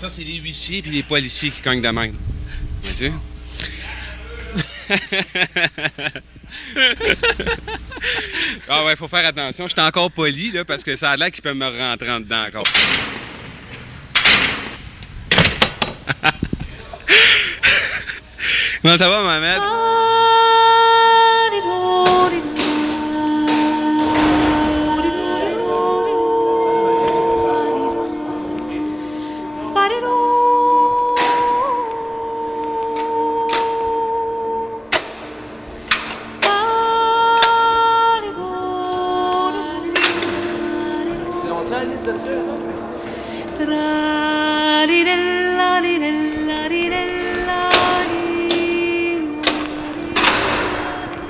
Ça, c'est les huissiers puis les policiers qui cognent de même. Vois-tu? Ah ouais, faut faire attention. Je suis encore poli, là, parce que ça a l'air qu'ils peuvent me rentrer en dedans encore. Comment ça va, Mohamed?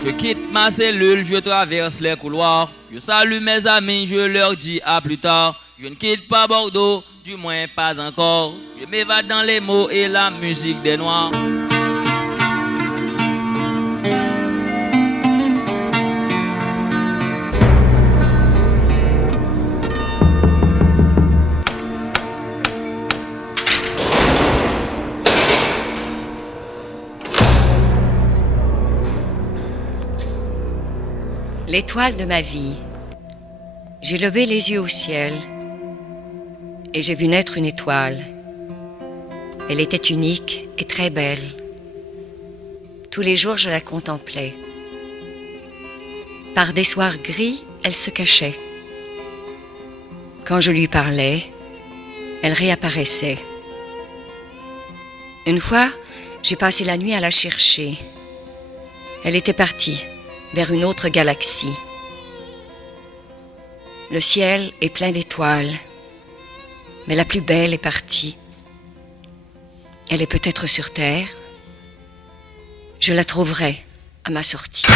Je quitte ma cellule, je traverse les couloirs. Je salue mes amis, je leur dis à plus tard. Je ne quitte pas Bordeaux, du moins pas encore. Je m'évade dans les mots et la musique des Noirs. L'étoile de ma vie. J'ai levé les yeux au ciel et j'ai vu naître une étoile. Elle était unique et très belle. Tous les jours, je la contemplais. Par des soirs gris, elle se cachait. Quand je lui parlais, elle réapparaissait. Une fois, j'ai passé la nuit à la chercher. Elle était partie vers une autre galaxie. Le ciel est plein d'étoiles, mais la plus belle est partie. Elle est peut-être sur Terre. Je la trouverai à ma sortie.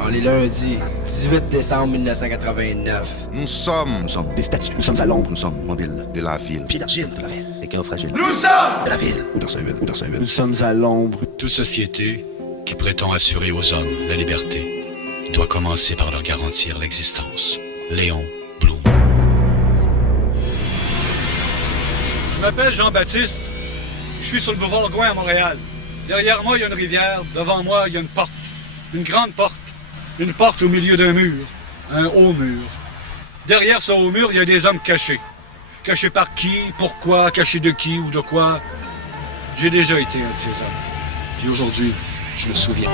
On est lundi, 18 décembre 1989. Nous sommes des statues. Nous sommes à l'ombre. Nous sommes mobiles de la ville. Pied d'argile de la ville. Des cœurs fragiles. Nous sommes de la ville. Ou d'Arsainville. Nous sommes à l'ombre. Toute société qui prétend assurer aux hommes la liberté doit commencer par leur garantir l'existence. Léon Blum. Je m'appelle Jean-Baptiste. Je suis sur le boulevard Gouin à Montréal. Derrière moi, il y a une rivière. Devant moi, il y a une porte. Une grande porte. Une porte au milieu d'un mur. Un haut mur. Derrière ce haut mur, il y a des hommes cachés. Cachés par qui, pourquoi, cachés de qui ou de quoi. J'ai déjà été un de ces hommes. Puis aujourd'hui, je me souviens.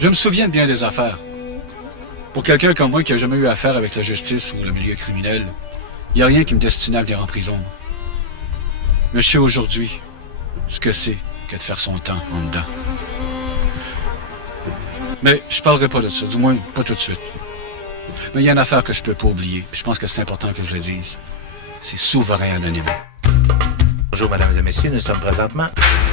Je me souviens de bien des affaires. Pour quelqu'un comme moi qui n'a jamais eu affaire avec la justice ou le milieu criminel, il n'y a rien qui me destinait à venir en prison. Mais je sais aujourd'hui ce que c'est que de faire son temps en dedans. Mais je parlerai pas de ça, du moins pas tout de suite. Mais il y a une affaire que je peux pas oublier, puis je pense que c'est important que je le dise. C'est Souverain Anonyme. Bonjour, mesdames et messieurs, nous sommes présentement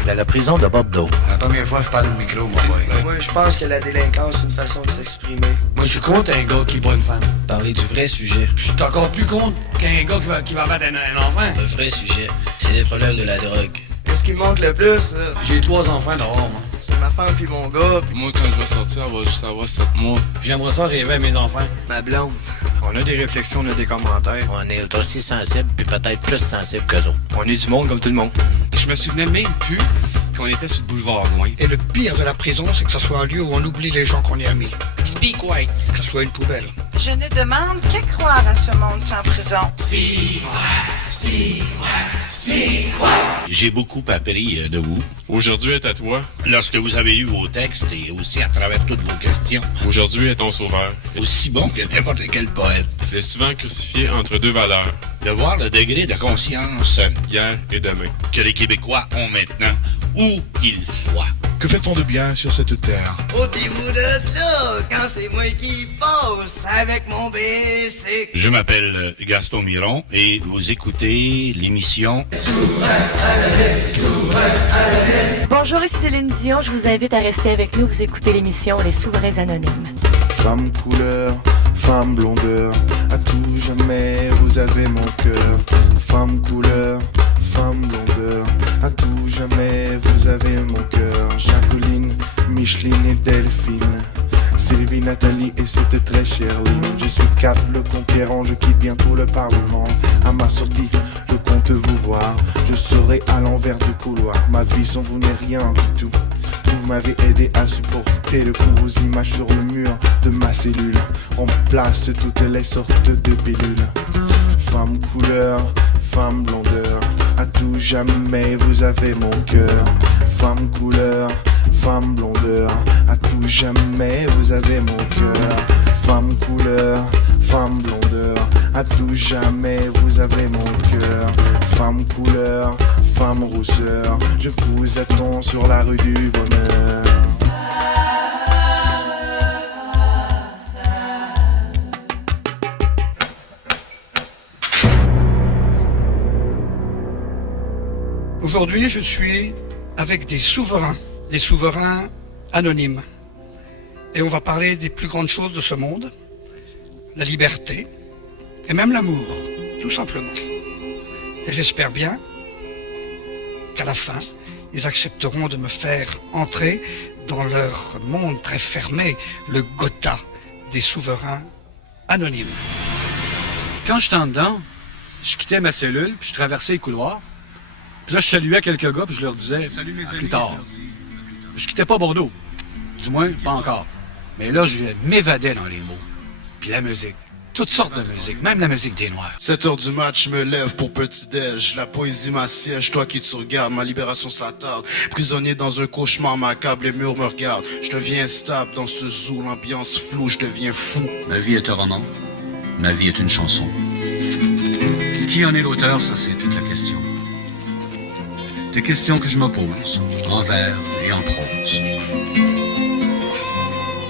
dans la prison de Bordeaux. La première fois que je parle au micro, mon boy. Moi, je pense que la délinquance, c'est une façon de s'exprimer. Moi, je suis contre un gars qui bat une femme. Parler du vrai sujet. Je suis encore plus contre qu'un gars qui va battre un enfant. Le vrai sujet, c'est les problèmes de la drogue. Qu'est-ce qui me manque le plus, là? J'ai 3 enfants dehors, moi. C'est ma femme puis mon gars. Moi, quand je vais sortir, elle va juste avoir 7 mois. J'aimerais ça rêver à mes enfants. Ma blonde. On a des réflexions, on a des commentaires. On est aussi sensible, puis peut-être plus sensible qu'eux autres. On est du monde comme tout le monde. Je me souvenais même plus qu'on était sur le boulevard Gouin. Et le pire de la prison, c'est que ce soit un lieu où on oublie les gens qu'on est amis. Speak white. Que ce soit une poubelle. Je ne demande qu'à croire à ce monde sans prison. Speak white, speak white, speak white. J'ai beaucoup appris de vous. Aujourd'hui est à toi. Lorsque vous avez lu vos textes et aussi à travers toutes vos questions. Aujourd'hui est ton sauveur. Aussi bon que n'importe quel poète. Les souvent crucifié entre deux valeurs. De voir le degré de conscience hier et demain que les Québécois ont maintenant, où qu'ils soient. Que fait-on de bien sur cette terre? Ôtez-vous de là, quand c'est moi qui passe avec mon BC. Je m'appelle Gaston Miron et vous écoutez l'émission Bonjour, ici Céline Dion. Je vous invite à rester avec nous. Vous écoutez l'émission Les Souverains Anonymes. Femme couleur, femme blondeur, à tout jamais vous avez mon cœur. Femme couleur, femme blondeur, à tout jamais vous avez mon cœur. Jacqueline, Micheline et Delphine, Sylvie, Nathalie et cette très chère Lynn. Je suis Cap, le comté Mitterrand, je quitte bientôt le Parlement. À ma sortie, je compte vous voir. Je serai à l'envers du couloir. Ma vie sans vous n'est rien du tout. Vous m'avez aidé à supporter le coup. Vos images sur le mur de ma cellule remplacent toutes les sortes de pilules. Femme couleur, femme blondeur, à tout jamais vous avez mon cœur. Femme couleur, femme blondeur, à tout jamais vous avez mon cœur. Femme couleur, femme blondeur, à tout jamais vous avez mon cœur. Femme couleur, femme rousseur, je vous attends sur la rue du bonheur. Aujourd'hui, je suis avec des souverains anonymes. Et on va parler des plus grandes choses de ce monde, la liberté et même l'amour, tout simplement. Et j'espère bien qu'à la fin, ils accepteront de me faire entrer dans leur monde très fermé, le Gotha des souverains anonymes. Quand j'étais en dedans, je quittais ma cellule, puis je traversais les couloirs. Puis là, je saluais quelques gars, puis je leur disais à plus tard. Je quittais pas Bordeaux. Du moins, pas encore. Mais là, je m'évadais dans les mots. Puis la musique. Toutes sortes de musique, même la musique des Noirs. 7h du match, je me lève pour petit-déj. La poésie m'assiège, toi qui tu regardes, ma libération s'attarde. Prisonnier dans un cauchemar macabre, les murs me regardent. Je deviens instable dans ce zoo, l'ambiance floue, je deviens fou. Ma vie est un roman, ma vie est une chanson. Qui en est l'auteur, ça c'est toute la question. Des questions que je me pose, en vers et en prose.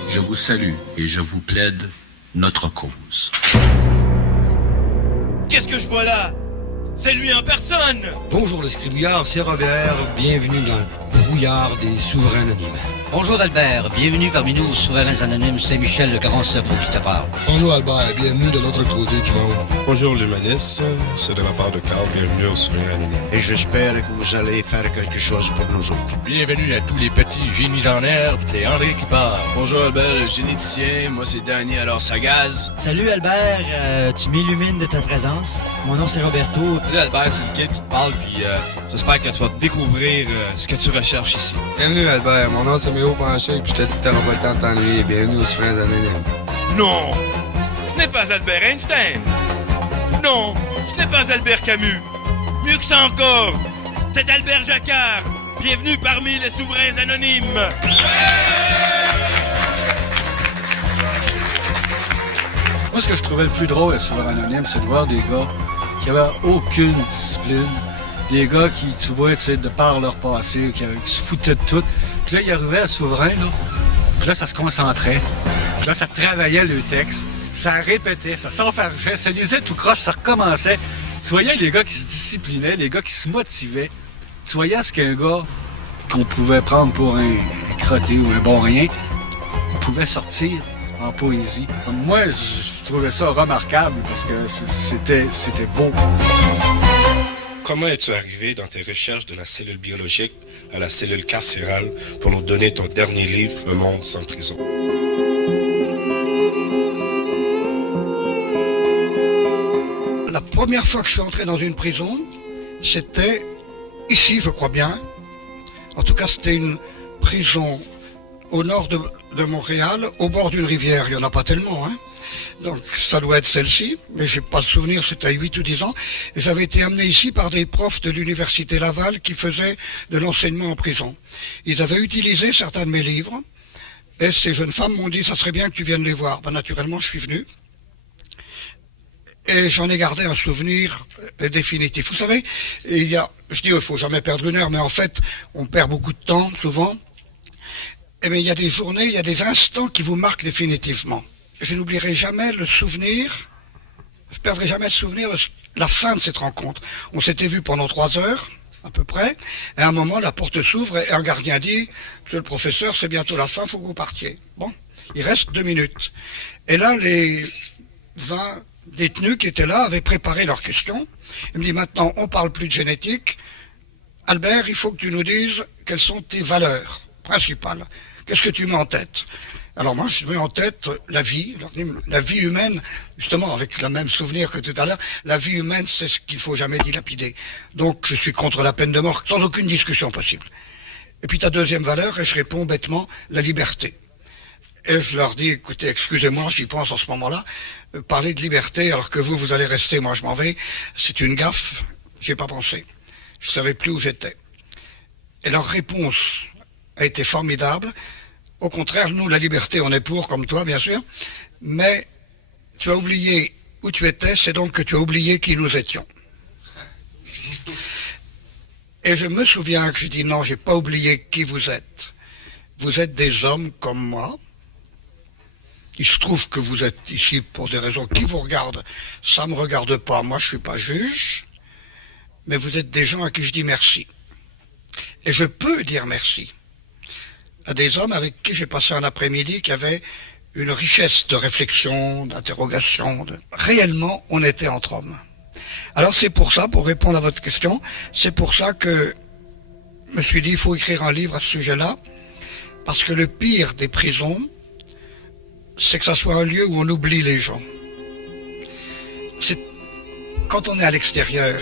Je vous salue et je vous plaide notre cause. Qu'est-ce que je vois là? C'est lui en personne! Bonjour le scribouillard, c'est Robert. Bienvenue dans le brouillard des souverains anonymes. Bonjour Albert, bienvenue parmi nous, souverains anonymes, c'est Michel le grand cerveau qui te parle. Bonjour Albert, bienvenue de l'autre côté du monde. Bonjour l'humaniste, c'est de la part de Carl, bienvenue au Souverain Anonyme. Et j'espère que vous allez faire quelque chose pour nous autres. Bienvenue à tous les petits génies en herbe, c'est André qui parle. Bonjour Albert, le généticien, moi c'est Danny, alors ça gaze. Salut Albert, tu m'illumines de ta présence. Mon nom c'est Roberto. Salut Albert, c'est le kid qui te parle, puis j'espère que tu vas découvrir ce que tu recherches ici. Bienvenue Albert, mon nom c'est Méo Panché, puis je te dis que t'auras pas le temps de t'ennuyer. Bienvenue aux Souverains Anonymes. Non! Ce n'est pas Albert Einstein! Non! Ce n'est pas Albert Camus! Mieux que ça encore! C'est Albert Jacquard! Bienvenue parmi les Souverains Anonymes! Moi, ce que je trouvais le plus drôle à Souverain Anonyme, c'est de voir des gars qui avaient aucune discipline. Des gars qui, tu vois, tu sais, de par leur passé, qui se foutaient de tout. Puis là, ils arrivaient à Souverain, là. Puis là, ça se concentrait. Puis là, ça travaillait le texte. Ça répétait, ça s'enfargeait, ça lisait tout croche, ça recommençait. Tu voyais les gars qui se disciplinaient, les gars qui se motivaient. Tu voyais ce qu'un gars qu'on pouvait prendre pour un crotté ou un bon rien, on pouvait sortir en poésie. Comme moi, je trouvais ça remarquable parce que c'était beau. Comment es-tu arrivé dans tes recherches de la cellule biologique à la cellule carcérale pour nous donner ton dernier livre, Un monde sans prison? La première fois que je suis entré dans une prison, c'était ici, je crois bien. En tout cas, c'était une prison au nord de Montréal, au bord d'une rivière. Il n'y en a pas tellement, hein. Donc ça doit être celle-ci, mais j'ai pas le souvenir, c'était à 8 ou 10 ans. Et j'avais été amené ici par des profs de l'université Laval qui faisaient de l'enseignement en prison. Ils avaient utilisé certains de mes livres, et ces jeunes femmes m'ont dit, ça serait bien que tu viennes les voir. Ben, naturellement, je suis venu. Et j'en ai gardé un souvenir définitif. Vous savez, je dis, il faut jamais perdre une heure, mais en fait, on perd beaucoup de temps, souvent. Et bien, il y a des journées, il y a des instants qui vous marquent définitivement. Je n'oublierai jamais le souvenir, je perdrai jamais le souvenir de la fin de cette rencontre. On s'était vu pendant 3 heures, à peu près, et à un moment, la porte s'ouvre et un gardien dit, monsieur le professeur, c'est bientôt la fin, faut que vous partiez. Bon, il reste 2 minutes. Et là, les 20 détenus qui étaient là avaient préparé leurs questions. Il me dit, maintenant, on parle plus de génétique. Albert, il faut que tu nous dises quelles sont tes valeurs principales. Qu'est-ce que tu mets en tête? Alors moi, je mets en tête la vie humaine, justement, avec le même souvenir que tout à l'heure, la vie humaine, c'est ce qu'il faut jamais dilapider. Donc, je suis contre la peine de mort, sans aucune discussion possible. Et puis ta deuxième valeur, et je réponds bêtement, la liberté. Et je leur dis, écoutez, excusez-moi, j'y pense en ce moment-là, parler de liberté alors que vous allez rester, moi je m'en vais, c'est une gaffe, j'y ai pas pensé. Je savais plus où j'étais. Et leur réponse a été formidable. Au contraire, nous, la liberté, on est pour, comme toi, bien sûr, mais tu as oublié où tu étais, c'est donc que tu as oublié qui nous étions. Et je me souviens que je dis non, j'ai pas oublié qui vous êtes. Vous êtes des hommes comme moi. Il se trouve que vous êtes ici pour des raisons qui vous regardent. Ça me regarde pas, moi je suis pas juge. Mais vous êtes des gens à qui je dis merci. Et je peux dire merci à des hommes avec qui j'ai passé un après-midi qui avait une richesse de réflexion, d'interrogation. Réellement, on était entre hommes. Alors c'est pour ça, pour répondre à votre question, c'est pour ça que je me suis dit, il faut écrire un livre à ce sujet-là, parce que le pire des prisons, c'est que ça soit un lieu où on oublie les gens. C'est quand on est à l'extérieur,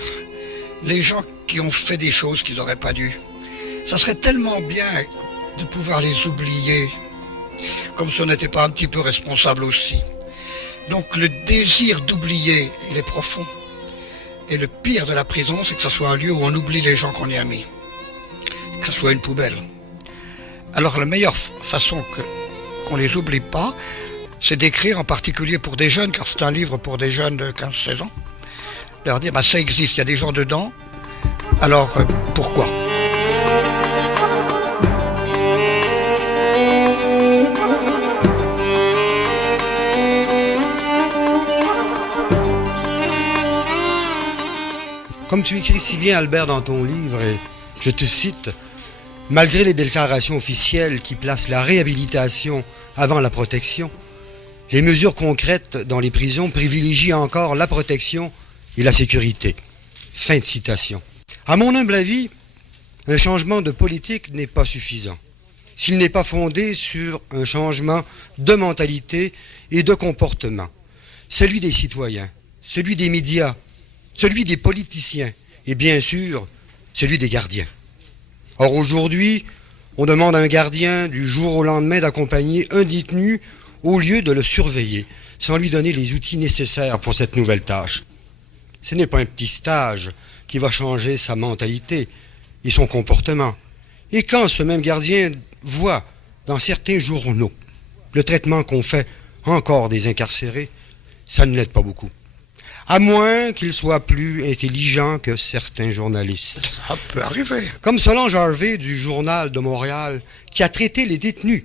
les gens qui ont fait des choses qu'ils n'auraient pas dû, ça serait tellement bien de pouvoir les oublier, comme si on n'était pas un petit peu responsable aussi. Donc le désir d'oublier, il est profond. Et le pire de la prison, c'est que ça soit un lieu où on oublie les gens qu'on y a mis. Que ça soit une poubelle. Alors la meilleure façon qu'on les oublie pas, c'est d'écrire en particulier pour des jeunes, car c'est un livre pour des jeunes de 15-16 ans. Leur dire, ça existe, il y a des gens dedans, alors pourquoi ? Comme tu écris si bien, Albert, dans ton livre, et je te cite, « Malgré les déclarations officielles qui placent la réhabilitation avant la protection, les mesures concrètes dans les prisons privilégient encore la protection et la sécurité. » Fin de citation. À mon humble avis, un changement de politique n'est pas suffisant s'il n'est pas fondé sur un changement de mentalité et de comportement. Celui des citoyens, celui des médias, celui des politiciens et bien sûr, celui des gardiens. Or aujourd'hui, on demande à un gardien du jour au lendemain d'accompagner un détenu au lieu de le surveiller, sans lui donner les outils nécessaires pour cette nouvelle tâche. Ce n'est pas un petit stage qui va changer sa mentalité et son comportement. Et quand ce même gardien voit dans certains journaux le traitement qu'on fait encore des incarcérés, ça ne l'aide pas beaucoup. À moins qu'il soit plus intelligent que certains journalistes. Ça peut arriver. Comme Solange Harvey du Journal de Montréal, qui a traité les détenus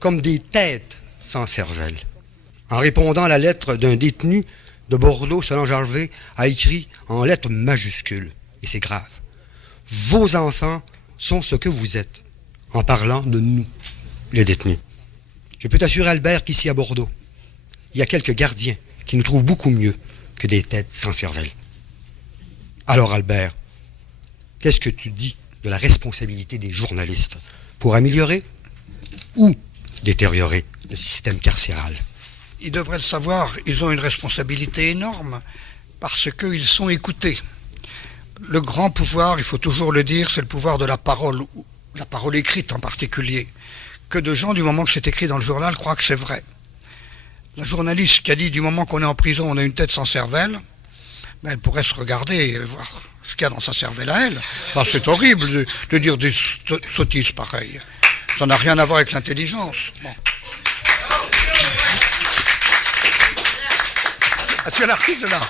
comme des têtes sans cervelle. En répondant à la lettre d'un détenu de Bordeaux, Solange Harvey a écrit en lettres majuscules, et c'est grave, « Vos enfants sont ce que vous êtes », en parlant de nous, les détenus. Je peux t'assurer, Albert, qu'ici à Bordeaux, il y a quelques gardiens qui nous trouvent beaucoup mieux que des têtes sans cervelle. Alors, Albert, qu'est-ce que tu dis de la responsabilité des journalistes pour améliorer ou détériorer le système carcéral? Ils devraient le savoir, ils ont une responsabilité énorme parce qu'ils sont écoutés. Le grand pouvoir, il faut toujours le dire, c'est le pouvoir de la parole écrite en particulier. Que de gens, du moment que c'est écrit dans le journal, croient que c'est vrai. La journaliste qui a dit du moment qu'on est en prison, on a une tête sans cervelle, ben elle pourrait se regarder et voir ce qu'il y a dans sa cervelle à elle. Enfin, c'est horrible de dire des sottises pareilles. Ça n'a rien à voir avec l'intelligence. Bon. Ah, tu as l'article là?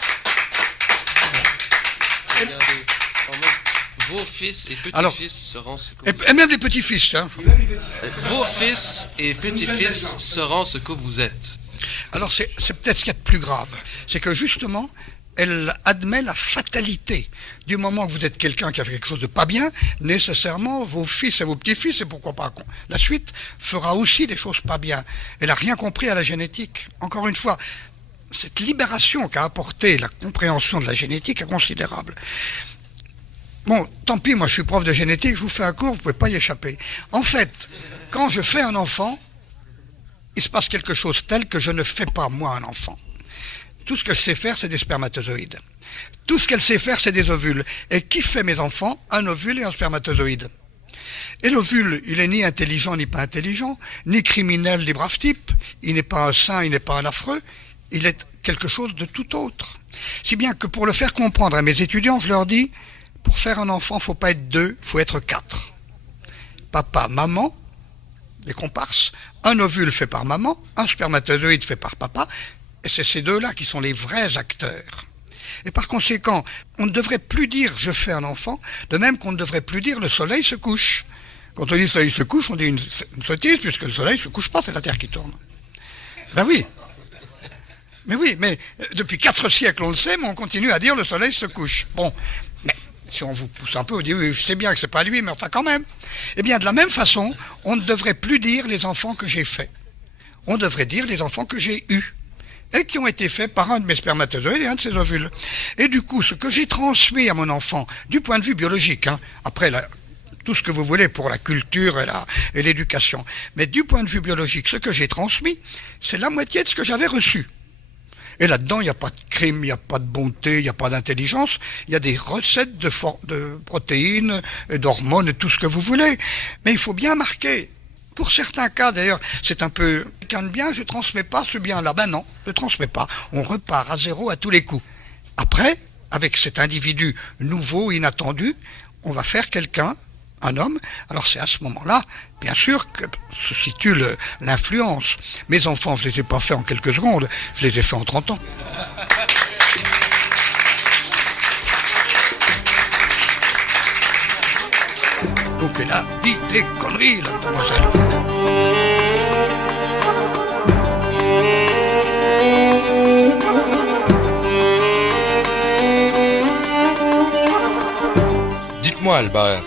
Vos fils et petits-fils seront ce que vous êtes. Et même les petits-fils, hein. Vos fils et petits-fils seront ce que vous êtes. Alors c'est peut-être ce qu'il y a de plus grave. C'est que justement, elle admet la fatalité. Du moment que vous êtes quelqu'un qui a fait quelque chose de pas bien, nécessairement vos fils et vos petits-fils, et pourquoi pas la suite, fera aussi des choses pas bien. Elle n'a rien compris à la génétique. Encore une fois, cette libération qu'a apporté la compréhension de la génétique est considérable. Bon, tant pis, moi je suis prof de génétique, je vous fais un cours, vous pouvez pas y échapper. En fait, quand je fais un enfant, il se passe quelque chose tel que je ne fais pas, moi, un enfant. Tout ce que je sais faire, c'est des spermatozoïdes. Tout ce qu'elle sait faire, c'est des ovules. Et qui fait mes enfants? Un ovule et un spermatozoïde. Et l'ovule, il est ni intelligent, ni pas intelligent, ni criminel, ni brave type. Il n'est pas un saint, il n'est pas un affreux. Il est quelque chose de tout autre. Si bien que pour le faire comprendre à mes étudiants, je leur dis, pour faire un enfant, faut pas être 2, faut être 4. Papa, maman, les comparses, un ovule fait par maman, un spermatozoïde fait par papa, et c'est ces deux-là qui sont les vrais acteurs. Et par conséquent, on ne devrait plus dire « je fais un enfant », de même qu'on ne devrait plus dire « le soleil se couche ». Quand on dit « le soleil se couche », on dit une sottise, puisque le soleil se couche pas, c'est la Terre qui tourne. Ben oui. Mais oui, mais depuis 4 siècles, on le sait, mais on continue à dire « le soleil se couche ». Bon, mais si on vous pousse un peu, on dit « oui, je sais bien que c'est pas lui, mais enfin quand même ». Eh bien, de la même façon, on ne devrait plus dire les enfants que j'ai faits. On devrait dire les enfants que j'ai eus. Et qui ont été faits par un de mes spermatozoïdes et un de ses ovules. Et du coup, ce que j'ai transmis à mon enfant, du point de vue biologique, après tout ce que vous voulez pour la culture et l'éducation, mais du point de vue biologique, ce que j'ai transmis, c'est la moitié de ce que j'avais reçu. Et là-dedans, il n'y a pas de crime, il n'y a pas de bonté, il n'y a pas d'intelligence, il y a des recettes de protéines, et d'hormones et tout ce que vous voulez. Mais il faut bien marquer. Pour certains cas, d'ailleurs, c'est un peu quelqu'un de bien, je transmets pas ce bien-là. Ben non, je transmets pas. On repart à zéro à tous les coups. Après, avec cet individu nouveau, inattendu, on va faire quelqu'un, un homme. Alors c'est à ce moment-là, bien sûr, que se situe l'influence. Mes enfants, je les ai pas faits en quelques secondes, je les ai faits en 30 ans. Donc elle a dit des conneries, la demoiselle. Dites-moi, Albert,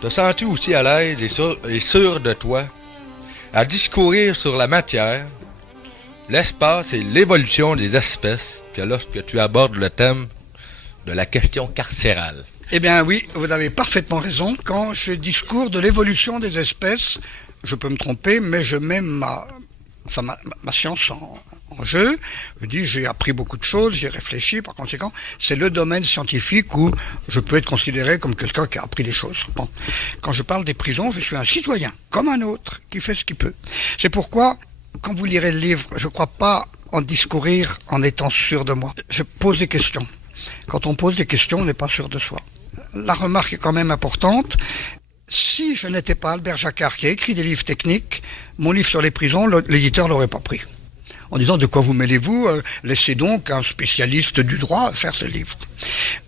te sens-tu aussi à l'aise et sûr de toi à discourir sur la matière, l'espace et l'évolution des espèces que lorsque tu abordes le thème de la question carcérale? Eh bien oui, vous avez parfaitement raison. Quand je discours de l'évolution des espèces, je peux me tromper, mais je mets ma science en jeu. Je dis, j'ai appris beaucoup de choses, j'ai réfléchi, par conséquent, c'est le domaine scientifique où je peux être considéré comme quelqu'un qui a appris des choses. Bon. Quand je parle des prisons, je suis un citoyen, comme un autre, qui fait ce qu'il peut. C'est pourquoi, quand vous lirez le livre, je ne crois pas en discourir en étant sûr de moi. Je pose des questions. Quand on pose des questions, on n'est pas sûr de soi. La remarque est quand même importante. Si je n'étais pas Albert Jacquard qui a écrit des livres techniques, mon livre sur les prisons, l'éditeur l'aurait pas pris. En disant de quoi vous mêlez-vous, laissez donc un spécialiste du droit faire ce livre.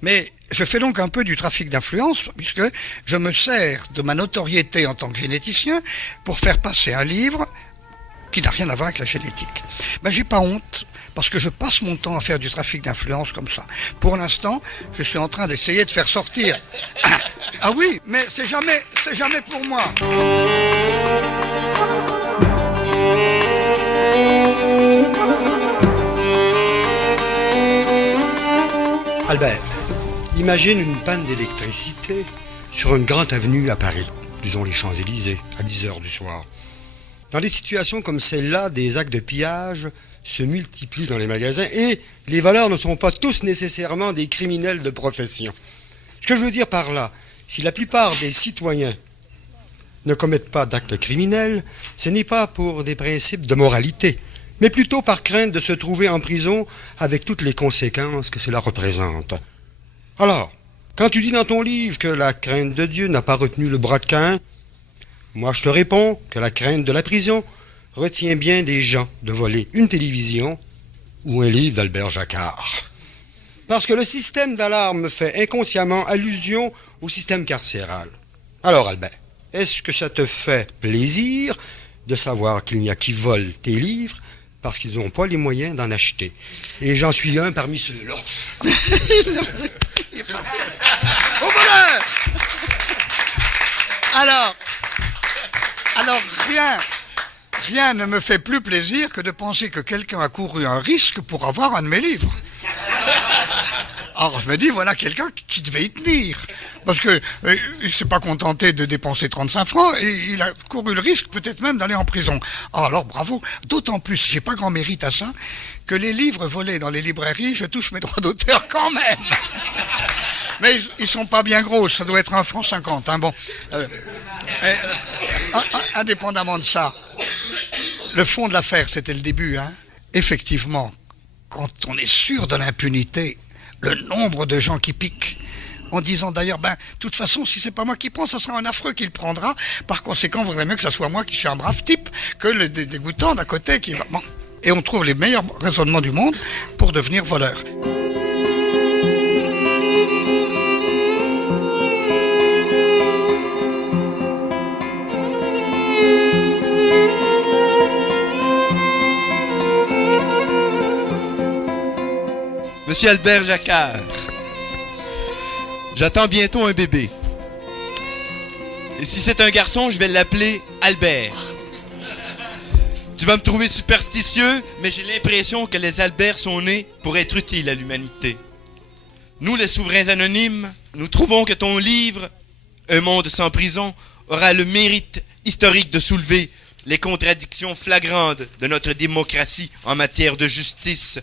Mais je fais donc un peu du trafic d'influence, puisque je me sers de ma notoriété en tant que généticien pour faire passer un livre qui n'a rien à voir avec la génétique. Ben, j'ai pas honte, parce que je passe mon temps à faire du trafic d'influence comme ça. Pour l'instant, je suis en train d'essayer de faire sortir. Ah oui, mais c'est jamais pour moi. Albert, imagine une panne d'électricité sur une grande avenue à Paris, disons les Champs-Élysées, à 10h du soir. Dans des situations comme celle-là, des actes de pillage se multiplient dans les magasins et les voleurs ne sont pas tous nécessairement des criminels de profession. Ce que je veux dire par là, si la plupart des citoyens ne commettent pas d'actes criminels, ce n'est pas pour des principes de moralité, mais plutôt par crainte de se trouver en prison avec toutes les conséquences que cela représente. Alors, quand tu dis dans ton livre que la crainte de Dieu n'a pas retenu le bras de Caïn, moi je te réponds que la crainte de la prison retient bien des gens de voler une télévision ou un livre d'Albert Jacquard. Parce que le système d'alarme fait inconsciemment allusion au système carcéral. Alors Albert, est-ce que ça te fait plaisir de savoir qu'il n'y a qui volent tes livres parce qu'ils n'ont pas les moyens d'en acheter? Et j'en suis un parmi ceux-là. Au bonheur! Alors rien ne me fait plus plaisir que de penser que quelqu'un a couru un risque pour avoir un de mes livres. Alors je me dis, voilà quelqu'un qui devait y tenir. Parce que il s'est pas contenté de dépenser 35 francs et il a couru le risque peut-être même d'aller en prison. Alors bravo, d'autant plus, j'ai pas grand mérite à ça, que les livres volés dans les librairies, je touche mes droits d'auteur quand même. Mais ils sont pas bien gros, ça doit être 1,50 franc, hein, bon. Indépendamment de ça, le fond de l'affaire, c'était le début, hein. Effectivement, quand on est sûr de l'impunité, le nombre de gens qui piquent, en disant d'ailleurs, de toute façon, si c'est pas moi qui prends, ça sera un affreux qui le prendra. Par conséquent, il vaudrait mieux que ça soit moi qui suis un brave type que le dégoûtant d'à côté qui va... Bon. Et on trouve les meilleurs raisonnements du monde pour devenir voleur. Monsieur Albert Jacquard, j'attends bientôt un bébé. Et si c'est un garçon, je vais l'appeler Albert. Tu vas me trouver superstitieux, mais j'ai l'impression que les Alberts sont nés pour être utiles à l'humanité. Nous, les souverains anonymes, nous trouvons que ton livre, Un monde sans prison, aura le mérite historique de soulever les contradictions flagrantes de notre démocratie en matière de justice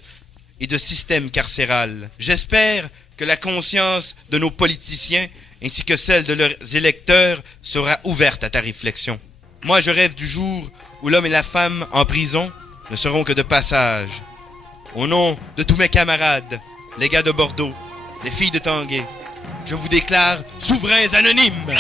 et de système carcéral. J'espère que la conscience de nos politiciens ainsi que celle de leurs électeurs sera ouverte à ta réflexion. Moi, je rêve du jour où l'homme et la femme en prison ne seront que de passage. Au nom de tous mes camarades, les gars de Bordeaux, les filles de Tanguay, je vous déclare souverains anonymes.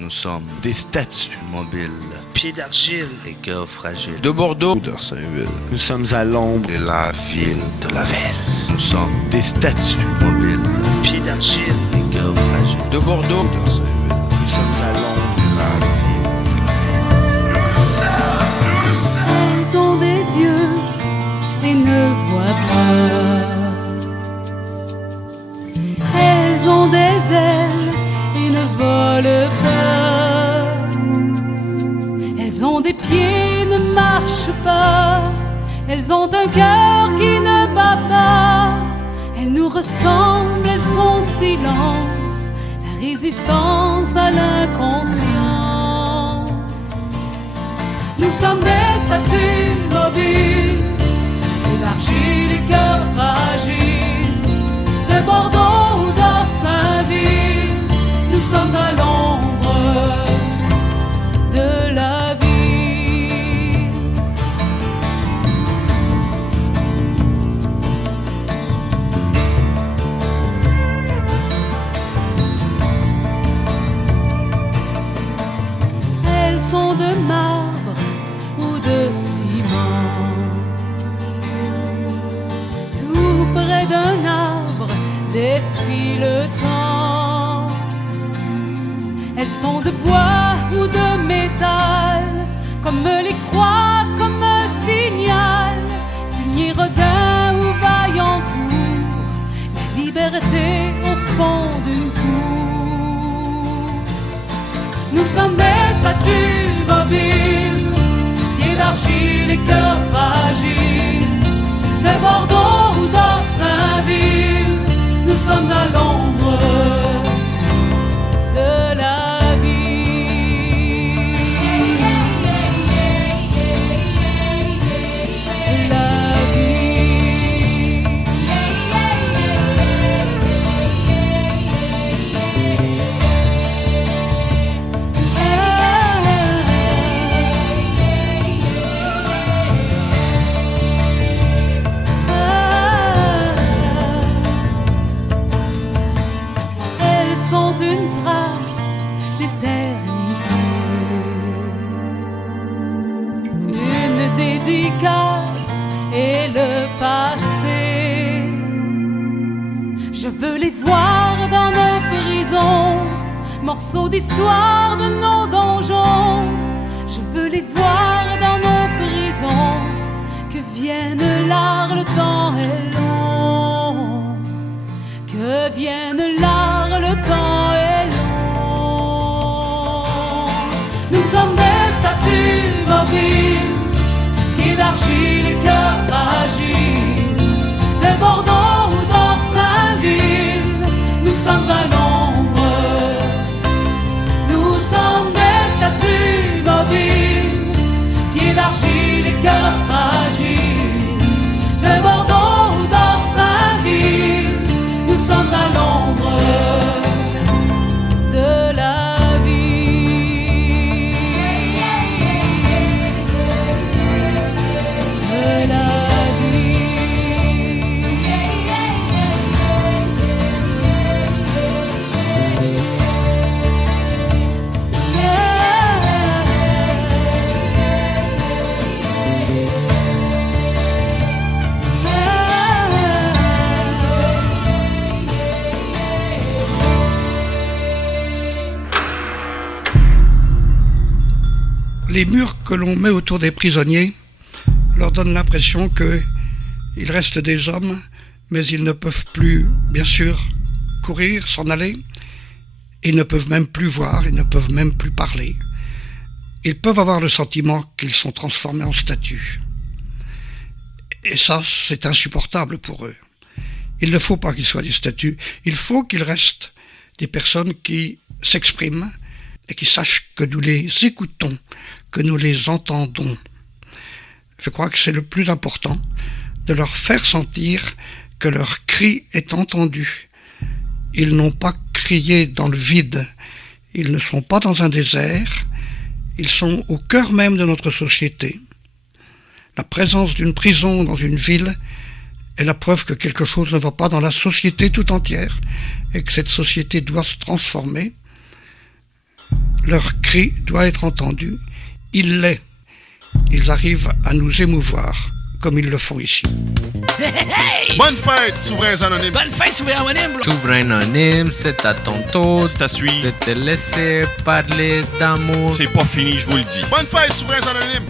Nous sommes des statues mobiles, pieds d'argile et cœurs fragiles. De Bordeaux, de Saint-Ville, nous sommes à l'ombre de la ville de la ville. Nous sommes des statues mobiles, pieds d'argile et cœurs fragiles. De Bordeaux, de Saint-Ville, nous sommes à l'ombre de la ville de la ville. Elles ont des yeux et ne voient pas. Elles ont des ailes et ne volent pas. Elles ont des pieds, ne marchent pas. Elles ont un cœur qui ne bat pas. Elles nous ressemblent, elles sont silence, la résistance à l'inconscience. Nous sommes des statues mobiles, et d'argile et cœurs fragiles, de Bordeaux ou d'Orsainville. Nous sommes à l'ombre de la vie. Elles sont de marbre ou de ciment, tout près d'un arbre défie le temps. Elles sont de bois ou de métal, comme les croix, comme un signal, signé Rodin ou Vaillancourt, la liberté au fond d'une cour. Nous sommes des statues mobiles, pieds d'argile et cœurs fragiles, de Bordeaux ou d'Orsainville. Nous sommes à l'ombre de la une trace d'éternité, une dédicace et le passé. Je veux les voir dans nos prisons, morceaux d'histoire de nos donjons. Je veux les voir dans nos prisons, que vienne l'art, le temps et l'eau. deviennent là, le temps est long. Nous sommes des statues mobiles, pieds d'argile et cœurs fragiles, de Bordeaux ou d'Orsainville, nous sommes à l'ombre. Nous sommes des statues mobiles, pieds d'argile et cœurs fragiles, de Bordeaux ou d'Orsainville, nous sommes à l'ombre de la vie. De la Les murs que l'on met autour des prisonniers leur donnent l'impression qu'ils restent des hommes, mais ils ne peuvent plus, bien sûr, courir, s'en aller. Ils ne peuvent même plus voir, ils ne peuvent même plus parler. Ils peuvent avoir le sentiment qu'ils sont transformés en statues. Et ça, c'est insupportable pour eux. Il ne faut pas qu'ils soient des statues. Il faut qu'ils restent des personnes qui s'expriment et qui sachent que nous les écoutons, que nous les entendons. Je crois que c'est le plus important, de leur faire sentir que leur cri est entendu. Ils n'ont pas crié dans le vide, ils ne sont pas dans un désert, ils sont au cœur même de notre société. La présence d'une prison dans une ville est la preuve que quelque chose ne va pas dans la société tout entière et que cette société doit se transformer. Leur cri doit être entendu. Il l'est. Ils arrivent à nous émouvoir, comme ils le font ici. Bonne fête, souverains anonymes! Bonne fête, souverains anonymes! Souverain anonyme, c'est à ton tour C'est à suivre. de te laisser parler d'amour. C'est pas fini, je vous le dis. Bonne fête, souverains anonymes!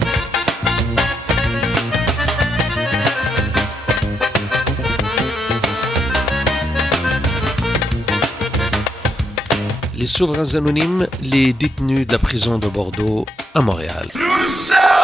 Les souverains anonymes, les détenus de la prison de Bordeaux à Montréal. Nous sommes